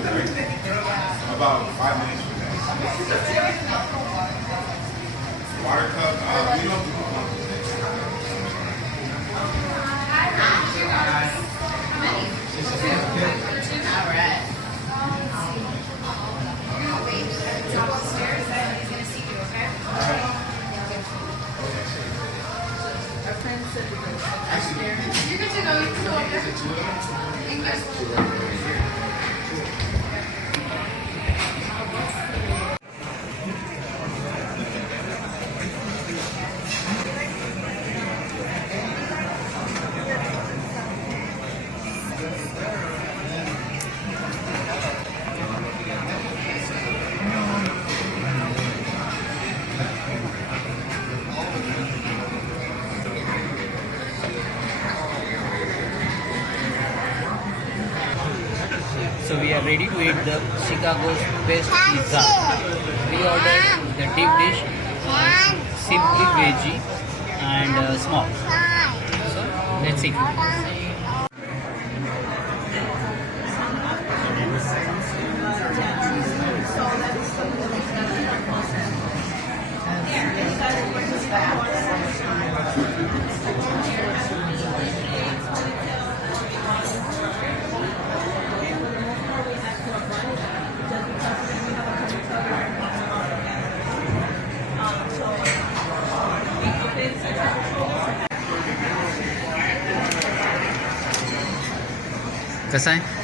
About 5 minutes from that. Water cup, we don't do You're good to go. You can go up there. Thank you. So we are ready to eat the Chicago's best pizza. We ordered the deep dish, simply veggie and small. So let's eat. कैसा है?